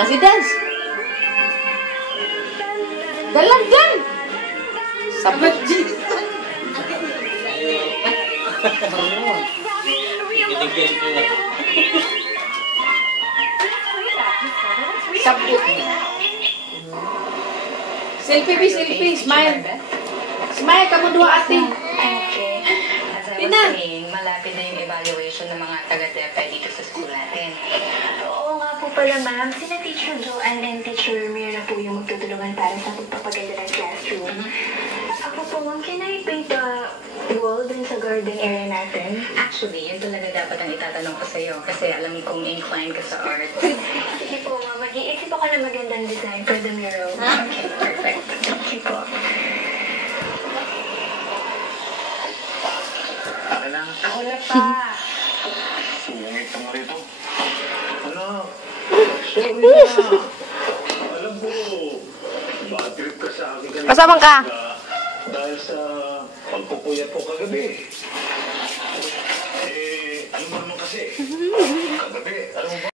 Si dance. Dalan, dan. Sabot. Sabot. Selfie, selfie. Smile. Smile, kamu dua ate. Okay. As I was Pina. saying, malapit na yung evaluation ng mga taga-DepEd dito sa school natin. Oo nga po pala, ma'am. Sina Teacher Joanne and Teacher Mir na po yung magtutulungan para sa pagpapaganda ng classroom. Ako po, ma'am, can I paint the wall dun sa garden area natin? Actually, yun talaga dapat ang itatanong ko sa'yo kasi alam kong inclined ka sa art. Sige po, ma'am. Mag-iisip ako ng magandang design for the mural. Okay, perfect. Sige po. Ako na pa. Sungit ka nga rito. Anak, sorry na. Alam mo, bad trip ka sa akin kanina. Kasama ka. Dahil sa pagpupuyat ko kagabi. Ano mo naman kasi? Kagabi, alam mo ba?